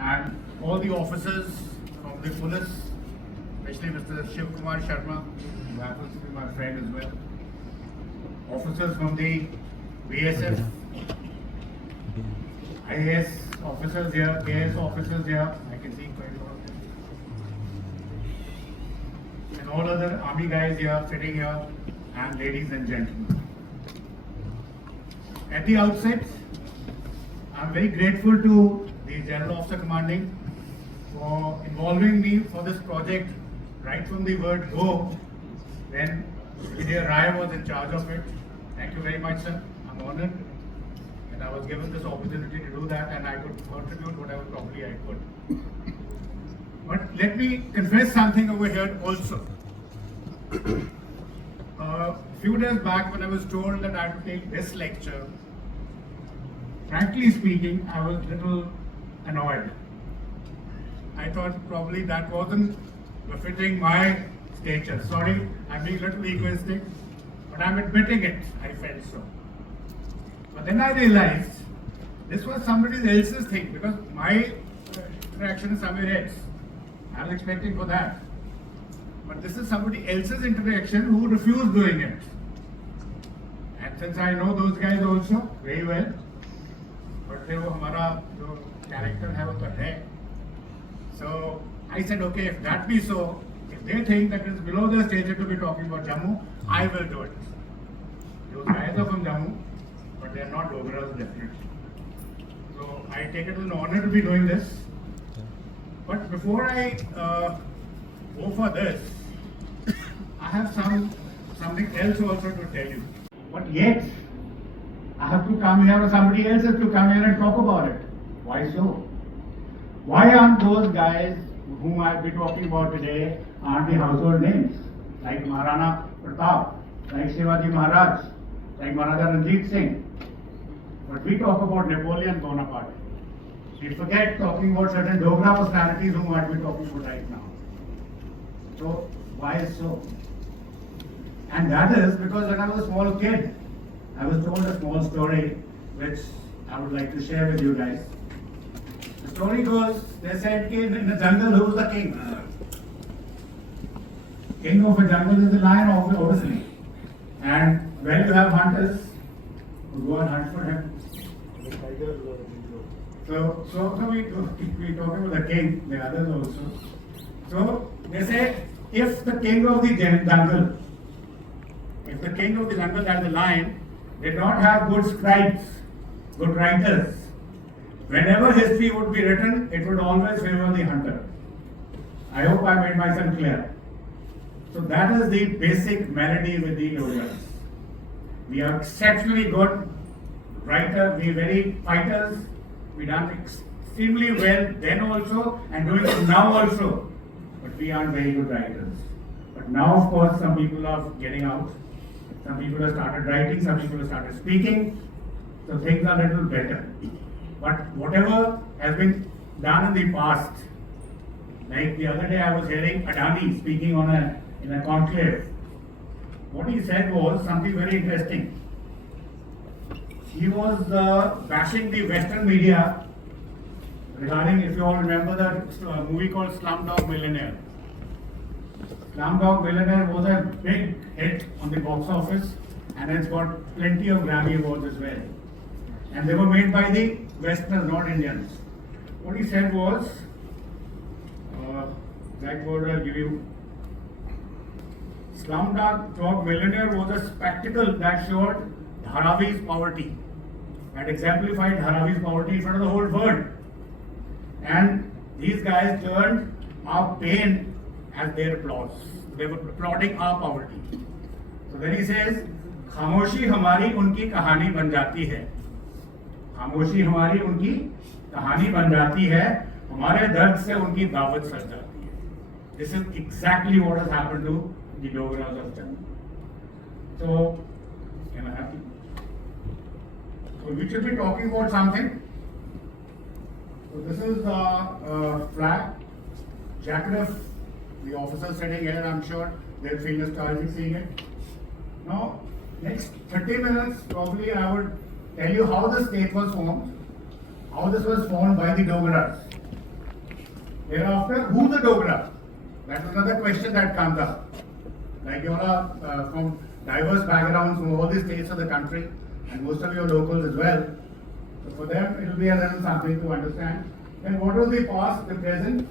and all the officers from the police, especially Mr. Shiv Kumar Sharma, who happens to be my friend as well, officers from the BSF, IAS officers here, KS officers here, I can see quite a lot of them, and all other army guys here, sitting here, and ladies and gentlemen. At the outset, I'm very grateful to the General Officer Commanding for involving me for this project right from the word go when Vijay Rai was in charge of it. Thank you very much, sir. I'm honored and I was given this opportunity to do that, and I could contribute whatever probably I could. But let me confess something over here also. A few days back when I was told that I had to take this lecture, frankly speaking, I was a little annoyed. I thought probably that wasn't befitting my stature. Sorry, I'm being a little egoistic, but I'm admitting it. I felt so. But then I realized this was somebody else's thing, because my interaction is somewhere else. I was expecting for that. But this is somebody else's interaction who refused doing it. And since I know those guys also very well, but they वो हमारा जो character है वो तो है. So I said, okay, if that be so, if they think that it's below their stature to be talking about Jammu, I will do it. Those guys are from Jammu, but they are not Dogras definitely. So I take it as an honor to be doing this. But before I go for this, I have something else also to tell you. But yet, I have to come here, or somebody else has to come here and talk about it. Why so? Why aren't those guys whom I'll be talking about today aren't the household names? Like Maharana Pratap, like Shivaji Maharaj, like Maharaja Ranjit Singh. But we talk about Napoleon Bonaparte. We forget talking about certain Dogra personalities whom I'll be talking about right now. So, why so? And that is because when I was a small kid, I was told a small story which I would like to share with you guys. The story goes, they said in the jungle, who is the king? King of a jungle is the lion, obviously. And when you have hunters who go and hunt for him. So we talk about the king, the others also. So they say, if the king of the jungle, as the lion, did not have good scribes, good writers, whenever history would be written, it would always favor the hunter. I hope I made myself clear. So that is the basic melody with the Dogras. We are exceptionally good writers, we are very fighters, we done extremely well then also and doing it now also. But we aren't very good writers. But now, of course, some people are getting out. Some people have started writing, some people have started speaking. So things are a little better. But whatever has been done in the past, like the other day I was hearing Adani speaking in a conclave. What he said was something very interesting. He was bashing the Western media regarding, if you all remember, that movie called Slumdog Millionaire. Slumdog Millionaire was a big hit on the box office and it's got plenty of Grammy awards as well. And they were made by the Westerners, not Indians. What he said was, that word I'll give you. Slumdog Millionaire was a spectacle that showed Dharavi's poverty, that exemplified Dharavi's poverty in front of the whole world. And these guys turned our pain as their applause. They were applauding our poverty. So then he says, खामोशी हमारी उनकी कहानी बन जाती है. खामोशी हमारी उनकी कहानी बन जाती है. हमारे दर्द से उनकी दावत सज जाती है. This is exactly what has happened to the Dogras of Jammu. So, can I have you? So we should be talking about something. So this is the flag, jacket of the officers sitting here. I'm sure they'll feel nostalgic seeing it. Now, next 30 minutes, probably I would tell you how the state was formed, how this was formed by the Dogras. Thereafter, who the Dogra? That's another question that comes up. Like you are from diverse backgrounds from all the states of the country, and most of your locals as well. So for them, it will be a little something to understand. Then what was the past, the present?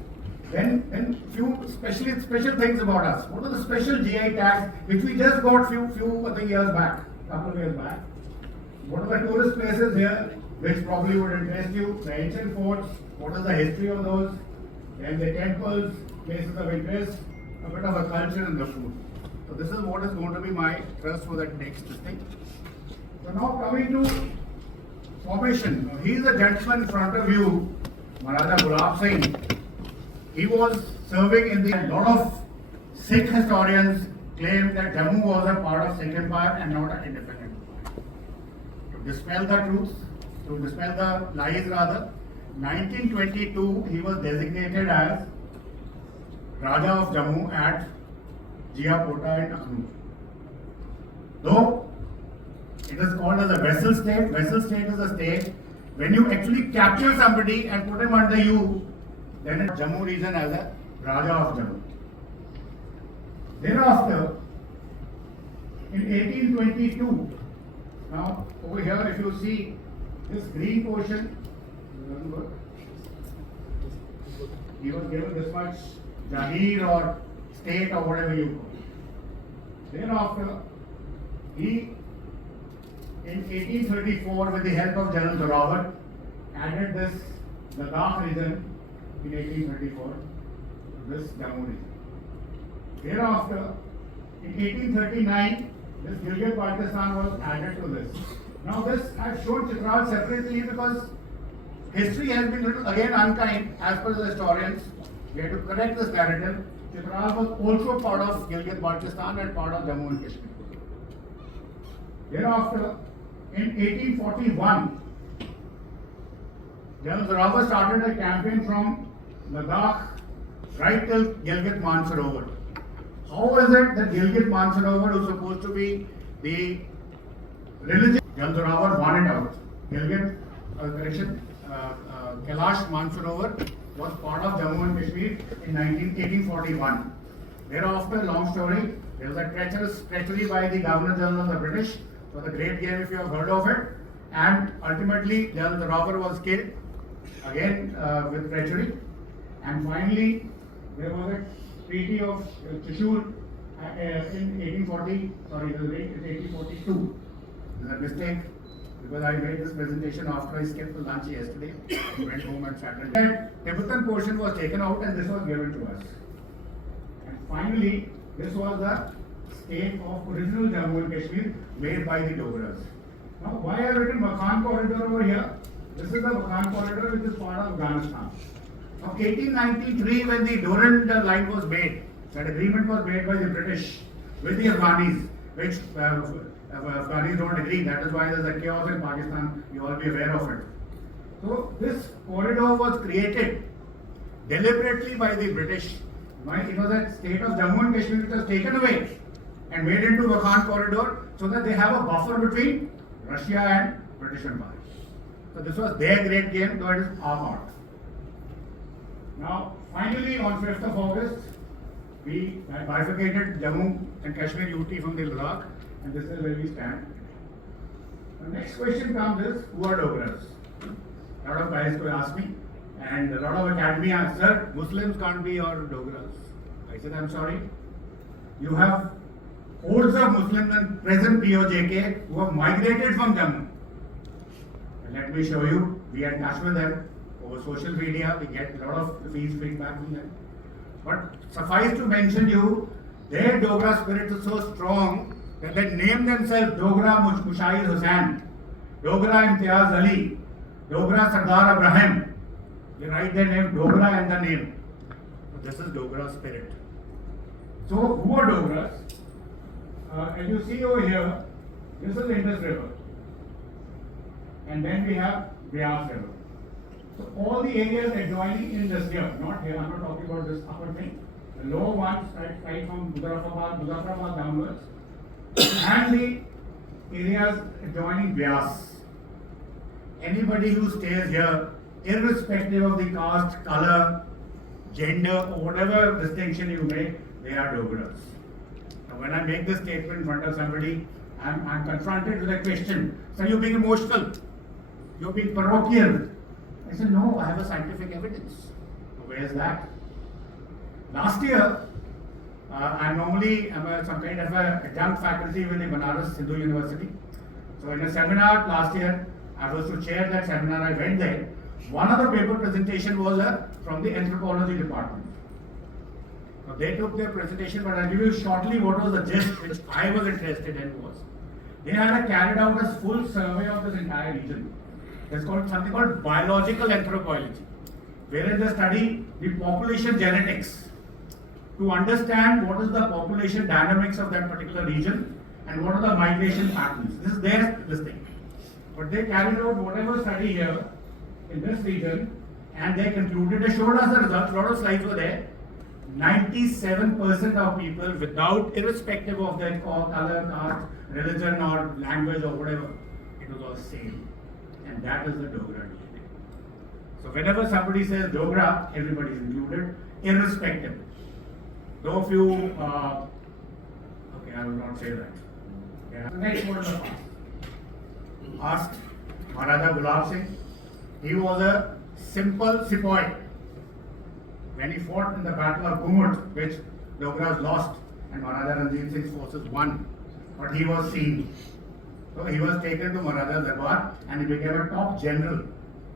Then few special things about us. What are the special GI tags which we just got few years back, couple of years back? What are the tourist places here which probably would interest you? The ancient forts. What is the history of those? Then the temples, places of interest, a bit of a culture and the food. So this is what is going to be my thrust for that next thing. So now coming to formation. He is a gentleman in front of you, Maharaja Gulab Singh. He was serving in the. A lot of Sikh historians claim that Jammu was a part of Sikh Empire and not an independent empire. To dispel the truth, to dispel the lies rather, 1922 he was designated as Raja of Jammu at Geopolitics in Akhnoor. Though it is called as a vassal state. Vassal state is a state when you actually capture somebody and put him under you, then it's Jammu region as a Raja of Jammu. Thereafter, in 1822, now over here if you see this green portion, he was given this much Jagir or state or whatever you call it. Thereafter, he in 1834 with the help of General Zorawar added this Ladakh region in 1834 to this Jammu region. Thereafter, in 1839, this Gilgit-Baltistan was added to this. Now this I've shown Chitral separately because history has been little again unkind as per the historians. We have to correct this narrative. Chitral was also part of Gilgit-Baltistan and part of Jammu and Kashmir. Thereafter, in 1841, General Zorawar started a campaign from Ladakh right till Gilgit-Mansarovar. How is it that Gilgit-Mansarovar is supposed to be the religion? General Zorawar won it out. Kailash Mansarovar was part of Jammu and Kashmir in 1841. Thereafter, long story, there was a treachery by the Governor General of the British. So the Great Game, if you have heard of it, and ultimately General Zorawar was killed again with treachery. And finally, there was a treaty of Trishul in 1842. There's a mistake because I made this presentation after I skipped the lunch yesterday. Went home and started. That Tibetan portion was taken out and this was given to us. And finally, this was the state of original Jammu and Kashmir made by the Dogras. Now, why I have written Wakhan corridor over here? This is the Wakhan corridor which is part of Afghanistan. Now, 1893 when the Durand line was made, that agreement was made by the British with the Afghanis, which Afghanis don't agree. That is why there is a chaos in Pakistan. You all be aware of it. So this corridor was created deliberately by the British. It was a state of Jammu and Kashmir which was taken away and made into Wakhan corridor so that they have a buffer between Russia and British Empire. So this was their great game, though it is our part. Now, finally, on 5th of August, we bifurcated Jammu and Kashmir UT from the Ladakh, and this is where we stand. The next question comes is, who are Dogras? A lot of guys could ask me, and a lot of academia, sir, Muslims can't be your Dogras. I said, I'm sorry. You have hordes of Muslims and present POJK who have migrated from Jammu. And let me show you, we are in touch with them over social media, we get a lot of feedback from them. But suffice to mention you, their Dogra spirit is so strong that they name themselves Dogra Mushahid Hussain, Dogra Imtiaz Ali, Dogra Sardar Ibrahim. They write their name Dogra in the name. So this is Dogra spirit. So who are Dogras? As you see over here, this is Indus River. And then we have Vyas River. So all the areas adjoining in this here, not here, I'm not talking about this upper thing. The lower ones, right from Muzaffarabad downwards, and the areas adjoining Vyas. Anybody who stays here, irrespective of the caste, color, gender, or whatever distinction you make, they are Dogras. Now, when I make this statement in front of somebody, I'm confronted with a question. So you're being emotional, you're being parochial. I said, no, I have a scientific evidence. Where is that? Last year, I'm some kind of a adjunct faculty with the Banaras Hindu University. So in a seminar last year, I was to chair that seminar. I went there. One of the paper presentation was from the anthropology department. So they took their presentation, but I'll give you shortly what was the gist which I was interested in was. They had carried out a full survey of this entire region. It's called something called biological anthropology, wherein they study the population genetics to understand what is the population dynamics of that particular region and what are the migration patterns. This is this thing. But they carried out whatever study here in this region, and they concluded, they showed us the results, a lot of slides were there. 97% of people, irrespective of their color, caste, religion or language or whatever, it was all same. And that is the Dogra DNA. So whenever somebody says Dogra, everybody is included, irrespective. Though few, okay, I will not say that. Yeah. The next one was asked Maharaja Gulab Singh. He was a simple sepoy. When he fought in the Battle of Gumut, which Dogras lost and Maharaja Ranjit Singh's forces won, but he was seen. So he was taken to Maharaja Darbar and he became a top general.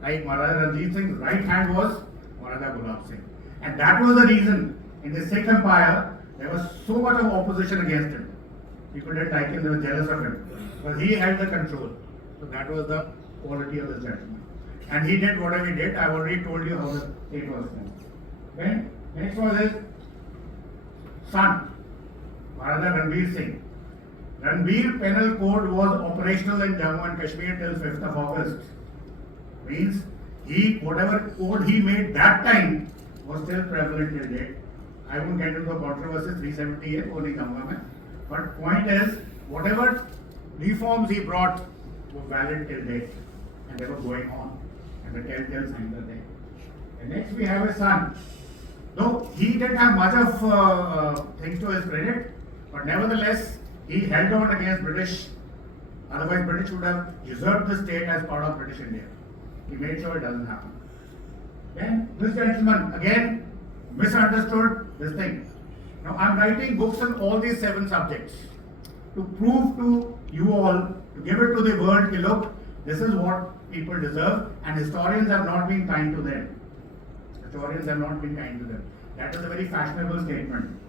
Like Maharaja Ranjit Singh's right hand was Maharaja Gulab Singh. And that was the reason in the Sikh Empire there was so much of opposition against him. People didn't like him, they were jealous of him. Because he held the control. So that was the quality of this gentleman. And he did whatever he did. I've already told you how the state was formed. Okay? Next was his son, Maharaja Ranbir Singh. Ranbir Penal Code was operational in Jammu and Kashmir till 5th of August. Means whatever code he made that time was still prevalent till date. I won't get into the controversy, 378, only Jammu. But point is, whatever reforms he brought were valid till date. And they were going on. And the telltale signs are there. And next we have his son. Though he didn't have much of things to his credit, but nevertheless, he held on against British. Otherwise, British would have usurped the state as part of British India. He made sure it doesn't happen. Then this gentleman again misunderstood this thing. Now I'm writing books on all these 7 subjects to prove to you all, to give it to the world, look, this is what people deserve, and historians have not been kind to them. Historians have not been kind to them. That is a very fashionable statement.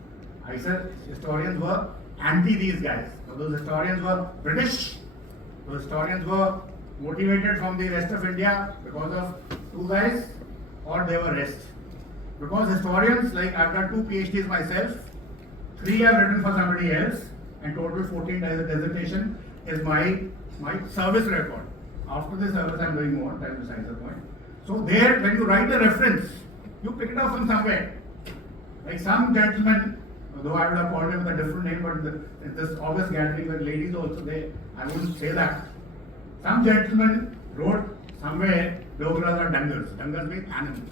I said historians were anti these guys. So those historians were British. Those historians were motivated from the rest of India because of 2 guys, or they were rest. Because historians, like I've done 2 PhDs myself, 3 I've written for somebody else, and total 14 as a dissertation is my service record. After the service I'm doing more, that's besides the point. So there, when you write a reference, you pick it up from somewhere. Like some gentleman, though I would have called him with a different name, but in this August gathering with ladies also there, I wouldn't say that. Some gentleman wrote somewhere, Dogras are dungers. Dungers mean animals.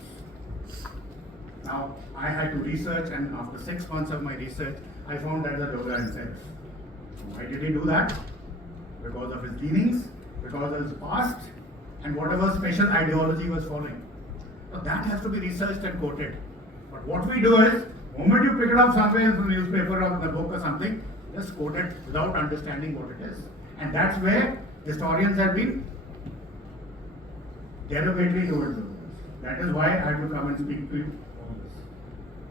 Now, I had to research, and after 6 months of my research, I found that the Dogra himself. Why did he do that? Because of his leanings, because of his past, and whatever special ideology he was following. So that has to be researched and quoted. But what we do is, the moment you pick it up somewhere in the newspaper or in the book or something, just quote it without understanding what it is. And that's where historians have been derogatory towards those. That is why I had to come and speak to you on this.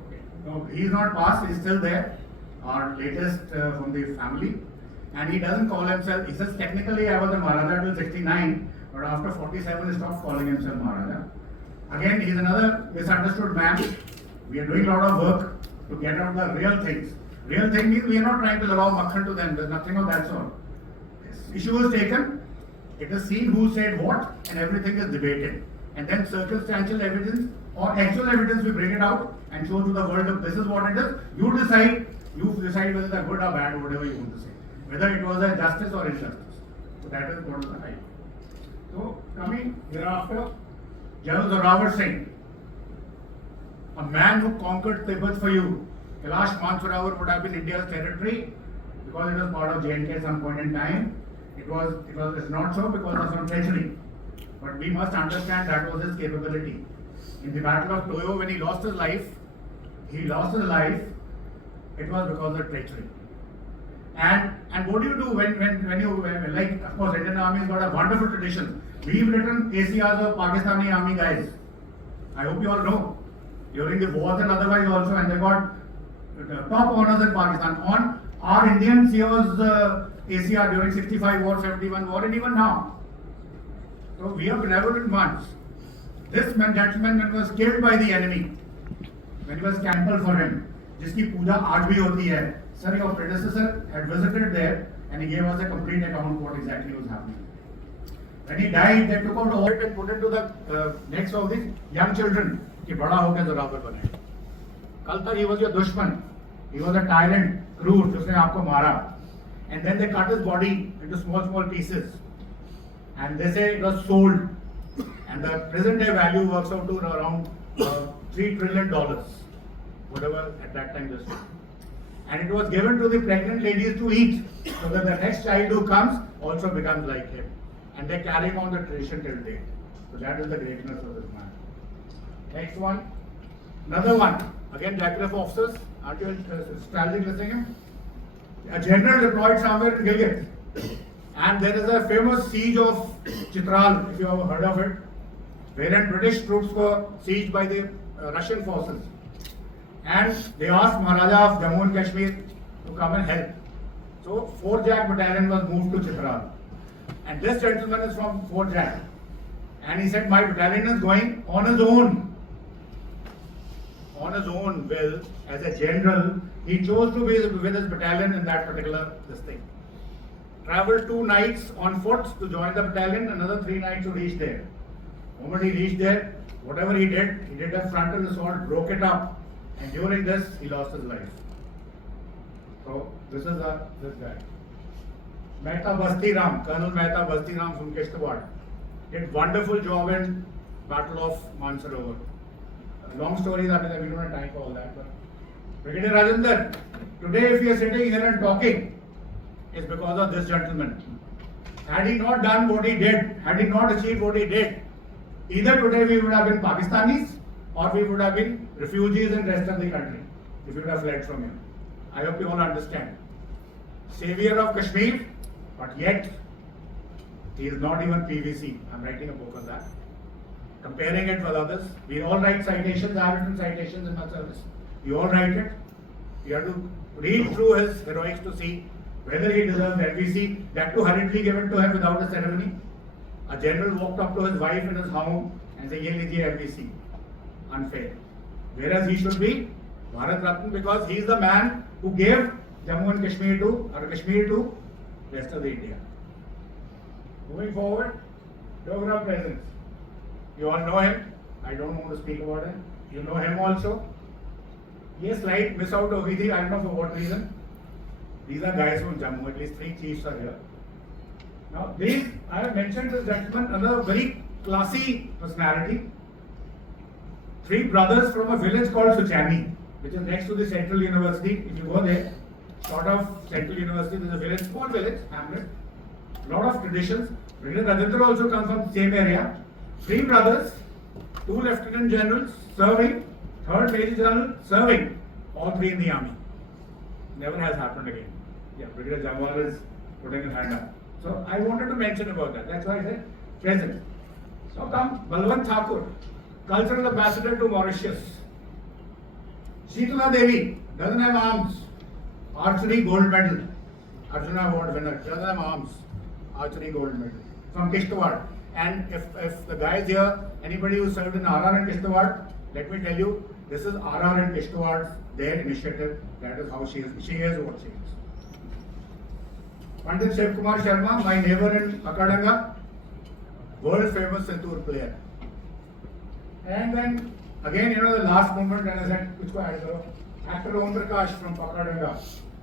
Okay. No, he's not passed, he's still there. Our latest from the family. And he doesn't call himself, he says technically I was a Maharaja till 69, but after 47 he stopped calling himself Maharaja. Again, he's another misunderstood man. We are doing a lot of work to get out the real things. Real thing means we are not trying to allow makhan to them, there's nothing of that sort. This issue is taken, it is seen who said what, and everything is debated. And then circumstantial evidence or actual evidence we bring it out and show to the world that this is what it is. You decide whether it's good or bad or whatever you want to say. Whether it was a justice or injustice. So that is what is the height. So coming hereafter, General Zorawar Singh. a man who conquered Tibet for you. Kailash Mansarovar would have been India's territory because it was part of J&K at some point in time. It's not so because of some treachery. But we must understand that was his capability. In the Battle of Toyo, when he lost his life, it was because of treachery. And what do you do when you, like, of course, Indian Army has got a wonderful tradition. We've written ACRs of Pakistani Army guys. I hope you all know. During the wars and otherwise also, and they got top honors in Pakistan. On our Indian CEO's ACR during 65 war, 71 war, and even now. So we are benevolent ones. This gentleman was killed by the enemy when he was camped for him. जिसकी पूजा आज भी होती है. Sir, your predecessor had visited there and he gave us a complete account what exactly was happening. When he died, they took out all it and put it to the necks of the young children. कि बड़ा होकर ज़रावर बने. कल तक he was your दुश्मन. He was a tyrant, cruel, जिसने आपको मारा. And then they cut his body into small pieces. And they say it was sold. And the present day value works out to around $3 trillion. Whatever at that time this was. And it was given to the pregnant ladies to eat, so that the next child who comes also becomes like him. And they carry on the tradition till date. So that is the greatness of this man. Next one. Another one. Again, Jagraph officers. Aren't you nostalgic listening? A general deployed somewhere in Gilgit. And there is a famous siege of Chitral, if you have heard of it, wherein British troops were sieged by the Russian forces. And they asked Maharaja of Jammu and Kashmir to come and help. So 4 Jack battalion was moved to Chitral. And this gentleman is from 4 Jack. And he said, my battalion is going on his own. On his own will, as a general, he chose to be with his battalion in that particular thing. Traveled 2 nights on foot to join the battalion, another 3 nights to reach there. The moment he reached there, whatever he did a frontal assault, broke it up, and during this, he lost his life. So, this is this guy. Mehta Basti Ram, Colonel Mehta Basti Ram from Kishtwar, did wonderful job in Battle of Mansarovar. Long stories, I mean, we don't have time for all that. But Brigadier Rajendra, today if you are sitting here and talking, it's because of this gentleman. Had he not done what he did, had he not achieved what he did, either today we would have been Pakistanis or we would have been refugees in the rest of the country if we would have fled from him. I hope you all understand. Savior of Kashmir, but yet he is not even PVC. I'm writing a book on that. Comparing it with others. We all write citations. I have written citations in my service. You all write it. You have to read through his heroics to see whether he deserves LVC. That too hurriedly given to him without a ceremony. A general walked up to his wife in his home and said, "Ye lijiye LVC." Unfair. Whereas he should be Bharat Ratna because he is the man who gave Jammu and Kashmir to rest of the India. Moving forward, Dogra presence. You all know him. I don't want to speak about him. You know him also. Ye slide miss out ho gayi thi. I don't know for what reason. These are guys from Jammu. At least 3 chiefs are here. Now, I have mentioned this gentleman, another very classy personality. 3 brothers from a village called Suchani, which is next to the Central University. If you go there, sort of Central University, there's a village, small village, hamlet. Lot of traditions. Brigadier Rajendra also comes from the same area. 3 brothers, 2 lieutenant generals serving, 3rd major general serving, all 3 in the army. Never has happened again. Yeah, Brigadier Jamwal is putting his hand up. So I wanted to mention about that. That's why I said present. So come Balwant Thakur, cultural ambassador to Mauritius. Sheetala Devi doesn't have arms. Archery gold medal. Arjuna Award winner. Doesn't have arms. Archery gold medal. From Kishtwar. And if the guys here, anybody who served in RR and Kishtwar, let me tell you, this is RR and Kishtwar's their initiative. That is how she is. She is what she is. Pandit Shiv Kumar Sharma, my neighbor in Akadanga, world famous Santoor player. And then again, you know, the last moment, and I said, which ko add karo? Actor Om Prakash from Akadanga,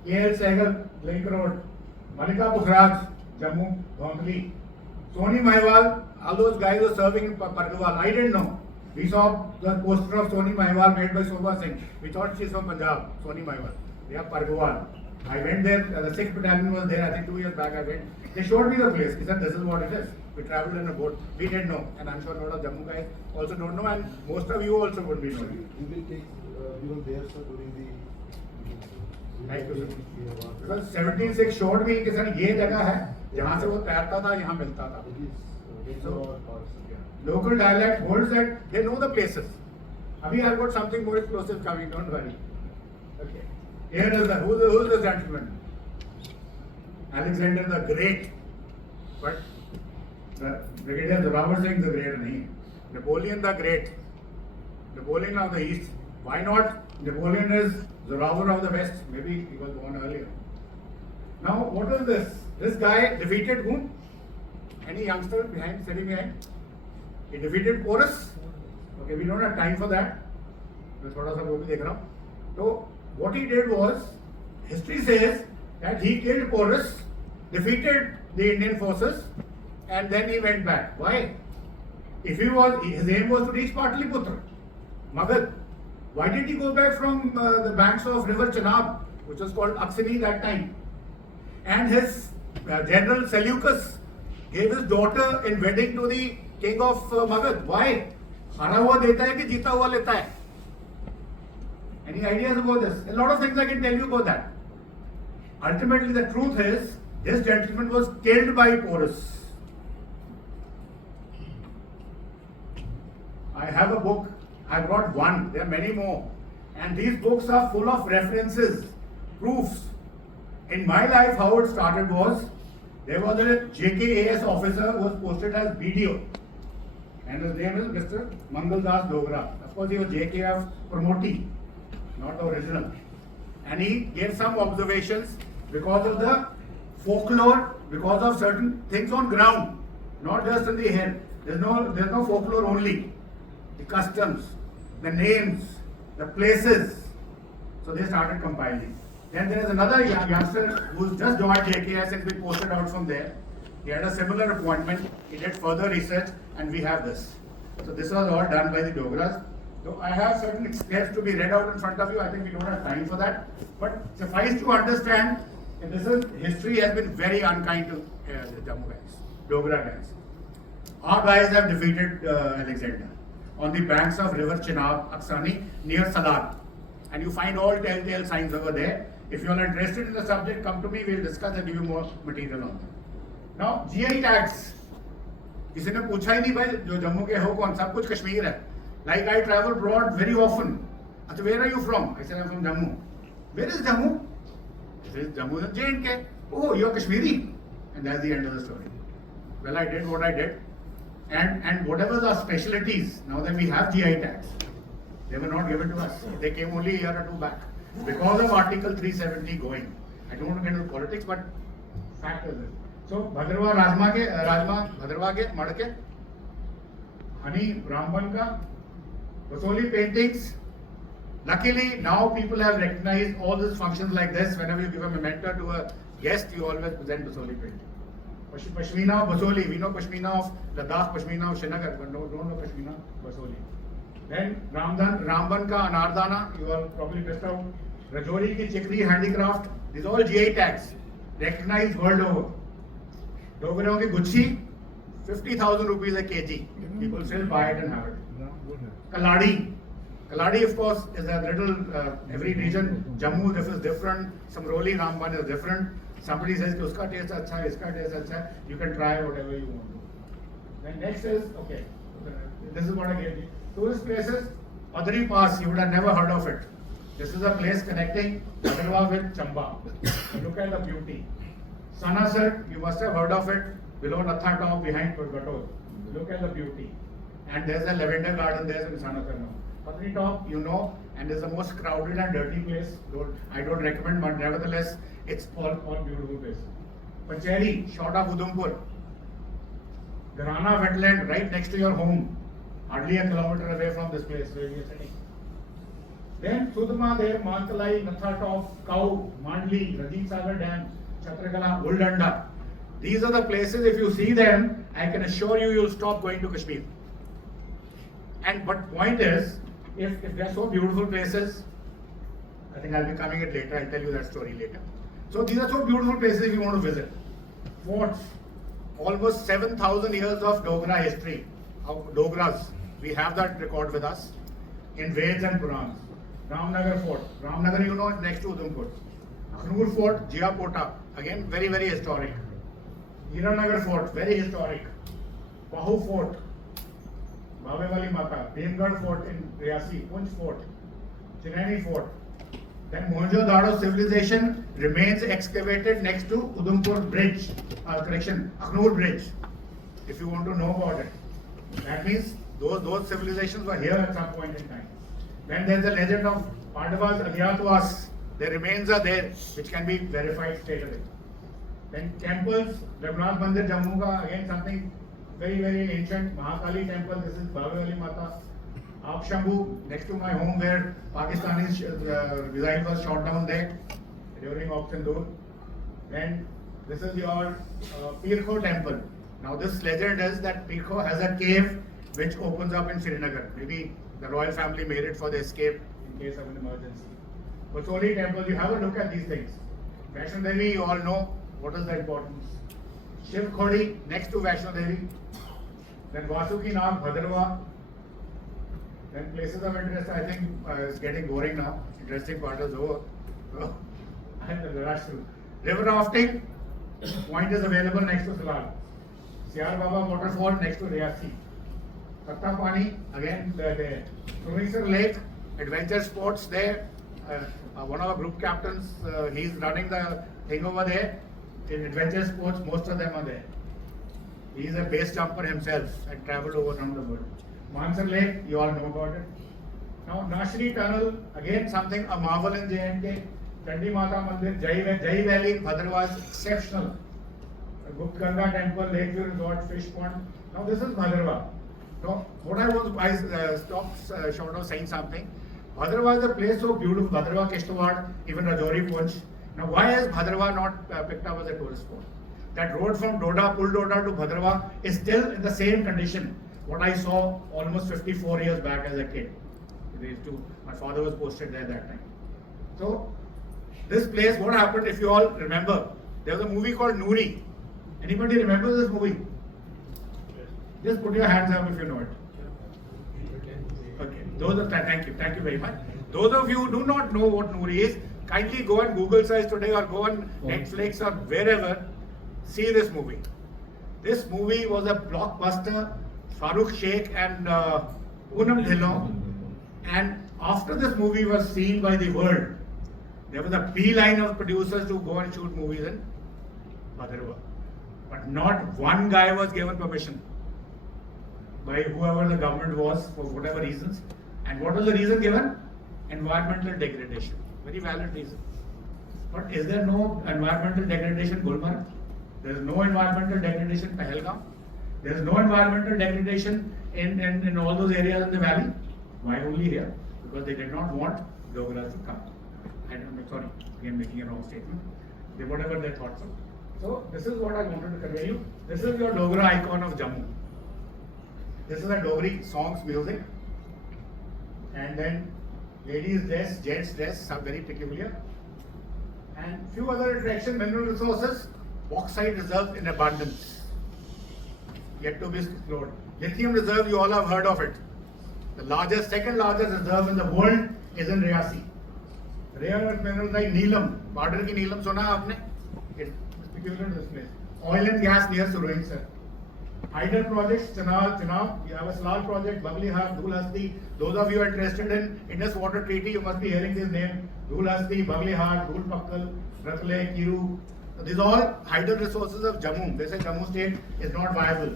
A.L. Sehgal, Link Road, Malika Bukhraj, Jammu, Dhondli, Soni Mahewal, all those guys were serving in Pargawal. I didn't know. We saw the poster of Soni Mahwal made by Sobha Singh. We thought she's from Punjab, Soni Mahwal. They are Pargwal. I went there, the 6th battalion was there, I think 2 years back I went. They showed me the place. He said, this is what it is. We travelled in a boat. We didn't know. And I'm sure a lot of Jammu guys also don't know, and most of you also would be knowing. You will take even there, sir, during the... Thank you, sir. Because 17/6 showed me कि sir ये जगह है जहाँ से वो तैरता था, यहाँ मिलता था. So, local dialect holds that they know the places. Abhi I've got something more explosive coming, don't worry. Okay. Here is who's the gentleman? Alexander the Great. But the Brigadier Zorawar Singh the Great nahi. Napoleon the Great. Napoleon of the East. Why not? Napoleon is Zorawar of the West. Maybe he was born earlier. Now, what is this? This guy defeated whom? Any youngster sitting behind? He defeated Porus. Okay, we don't have time for that. So, what he did was, history says that he killed Porus, defeated the Indian forces, and then he went back. Why? His aim was to reach Pataliputra, Magad. Why did he go back from the banks of river Chenab, which was called Aksini that time? And his general Seleucus gave his daughter in wedding to the king of Magad. Why? Hara hua deta hai ki jeeta hua leta hai? Any ideas about this? A lot of things I can tell you about that. Ultimately, the truth is, this gentleman was killed by Porus. I have a book. I brought one. There are many more. And these books are full of references, proofs. In my life, how it started was, there was a JKAS officer who was posted as BDO. And his name is Mr. Mangal Das Dogra. Of course, he was JKF promotee, not the original. And he gave some observations because of the folklore, because of certain things on ground, not just in the head. There's no folklore only. The customs, the names, the places. So they started compiling. Then there is another youngster who's just joined JKS and been posted out from there. He had a similar appointment. He did further research, and we have this. So this was all done by the Dogras. So I have certain steps to be read out in front of you. I think we don't have time for that. But suffice to understand, history has been very unkind to the Jammu guys, Dogra guys. Our guys have defeated Alexander on the banks of river Chenab, Aksani, near Salar. And you find all telltale signs over there. If you are interested in the subject, come to me, we'll discuss and give you more material on them. Now, GI tags. किसी ने पूछा ही नहीं भाई जो जम्मू के हो कौन सब कुछ कश्मीर है. Like I travel abroad very often. अच्छा, where are you from? I said I'm from Jammu. Where is Jammu? This is Jammu and J&K. Oh, you're Kashmiri. And that's the end of the story. Well, I did what I did. And whatever the specialties, now that we have GI tags, they were not given to us. They came only a year or two back. Because of Article 370 going. I don't want to get into politics, but fact is this. So, Bhadrava Bhadrava ke Madke, Hani Brahman ka, Basoli paintings. Luckily, now people have recognized all these functions like this. Whenever you give a memento to a guest, you always present Basoli painting. Pashmina of Basoli, we know Pashmina of Ladakh, Pashmina of Srinagar, but don't know Pashmina Basoli. Then Ramban ka Anardana, you are probably missed out. Rajori ki Chikri handicraft, these are all GI tags, recognized world over. Dogra ki Gucci, 50,000 rupees a kg. People still buy it and have it. Kaladi, of course, is a little, every region, Jammu is different, Samroli, Ramban is different. Somebody says, uska taste acha hai, iska taste acha hai. You can try whatever you want to. Then next is, okay, this is what I gave you. Tourist places, Adri Pass, you would have never heard of it. This is a place connecting Bhadrava with Chamba. Look at the beauty. Sanasar, you must have heard of it, below Natha Top, behind Purgato. Look at the beauty. And there's a lavender garden there in Sanasar now. Patri Top, you know, and it's the most crowded and dirty place. I don't recommend, but nevertheless, it's all beautiful places. Pacheri, short of Udhampur. Garana wetland right next to your home. Hardly a kilometer away from this place where we are sitting. Then Sudma there, Mantalai, Natha Top, Kau, Mandli, Rajiv Sagar Dam, Chhatragala, Uldanda. These are the places, if you see them, I can assure you, you'll stop going to Kashmir. But point is, if they're so beautiful places, I think I'll be coming it later. I'll tell you that story later. So these are so beautiful places if you want to visit. Forts, almost 7,000 years of Dogra history, of Dogras. We have that record with us in Veds and Purans. Ramnagar Fort. Ramnagar, you know, is next to Udhampur. Akhnur Fort, Geopolitics, again very, very historic. Hiranagar Fort, very historic. Bahu Fort, Bhave Wali Mata. Bhimgarh Fort in Riyasi, Punch Fort, Chinani Fort. Then Mohenjo-daro civilization remains excavated next to Udhampur Bridge, Akhnur Bridge, if you want to know about it. That means those civilizations were here at some point in time. Then there's the legend of Pandavas Agyatwas. Their remains are there, which can be verified straight away. Then temples, Raghunath Mandir, Jammu ka, again something very, very ancient. Mahakali temple, this is Bhave Wali Mata. Shambhu, next to my home where Pakistani's missile was shot down there during Operation Doon. Then this is your Pirkho temple. Now this legend is that Pirkho has a cave which opens up in Srinagar. Maybe the royal family made it for the escape in case of an emergency. Kosoli temple, you have a look at these things. Vaishno Devi, you all know what is the importance. Shiv Khodi, next to Vaishno Devi. Then Vasuki Nag, Bhadrava. Then places of interest, I think it's getting boring now. Interesting part is over. And the rush through. River rafting, point is available next to Salal. Siar Baba waterfall next to Riyasi. Tattapani, again the Sumisar Lake, adventure sports there. One of our group captains, he's running the thing over there. In adventure sports, most of them are there. He's a base jumper himself and traveled over around the world. Mansar Lake, you all know about it. Now, Nashri Tunnel, again something, a marvel in J&K. Chandi Mata Mandir, Jai Valley in Bhadrava is exceptional. Guptganga Temple, Lakeview Resort, Fish Pond. Now, this is Bhadrava. So, what I stopped short of saying something. Bhadrava is a place so beautiful. Bhadrava, Kishtwar, even Rajouri Punch. Now, why is Bhadrava not picked up as a tourist spot? That road from Doda, Pul Doda to Bhadrava is still in the same condition. What I saw almost 54 years back as a kid. My father was posted there that time. So, this place, what happened, if you all remember, there was a movie called Noori. Anybody remember this movie? Just put your hands up if you know it. Okay, thank you very much. Those of you who do not know what Noori is, kindly go on Google search today or go on Netflix or wherever, see this movie. This movie was a blockbuster. Farooq Sheikh and Poonam Dhillon. And after this movie was seen by the world, there was a beeline of producers to go and shoot movies in Bhadrava. But not one guy was given permission by whoever the government was for whatever reasons. And what was the reason given? Environmental degradation. Very valid reason. But is there no environmental degradation in Gulmarg? There is no environmental degradation in Pahalgam. There is no environmental degradation in all those areas in the valley. Why only here? Because they did not want Dogras to come. Sorry, again making a wrong statement. Whatever they thought so. So this is what I wanted to convey you. This is your Dogra icon of Jammu. This is a Dogri songs music. And then ladies dress, gents dress, are very peculiar. And few other attraction mineral resources, bauxite reserves in abundance. Yet to be explored. Lithium reserve, you all have heard of it. The second largest reserve in the world is in Riyasi. Rare earth minerals like Neelam, border ki Neelam suna aapne? It's peculiar to this place. Oil and gas near Suroinsar. Hydel projects, Chenab, you have a Salal project, Baglihar, Dhulhasti. Those of you are interested in Indus Water Treaty, you must be hearing this name. Dhulhasti, Baglihar, Dhulpakkal, Ratle, Kiru. So these are all hydel resources of Jammu. They say Jammu state is not viable.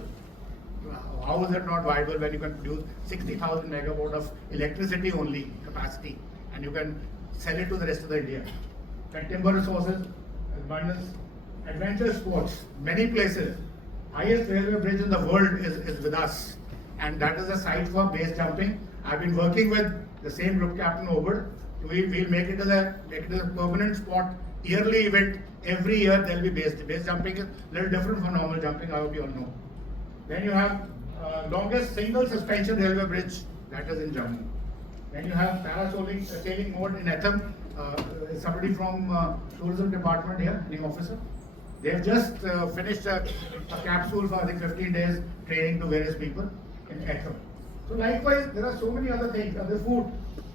How is it not viable when you can produce 60,000 megawatt of electricity only capacity and you can sell it to the rest of the India? And timber resources, abundance, adventure sports, many places. Highest railway bridge in the world is with us, and that is a site for base jumping. I've been working with the same group captain Obert. We'll make it as a permanent spot, yearly event. Every year there will be base jumping is a little different from normal jumping. I hope you all know. Then you have longest single suspension railway bridge that is in Jammu. Then you have parasailing mode in Etham. Somebody from tourism department here, any officer? They have just finished a capsule for I think 15 days training to various people in Etham. So likewise, there are so many other things, other food.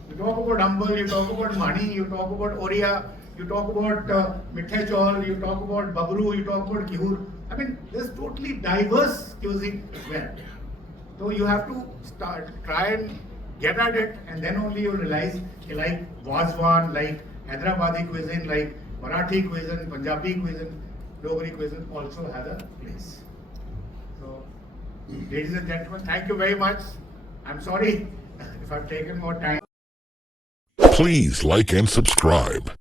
You talk about umbal, you talk about mani, you talk about oriya, you talk about mithe chol, you talk about babru, you talk about kihur. I mean, there's totally diverse cuisine as well. So you have to try and get at it, and then only you realize you like Vazwan, like Hyderabadi cuisine, like Marathi cuisine, Punjabi cuisine, Dogri cuisine also has a place. So, ladies and gentlemen, thank you very much. I'm sorry if I've taken more time. Please like and subscribe.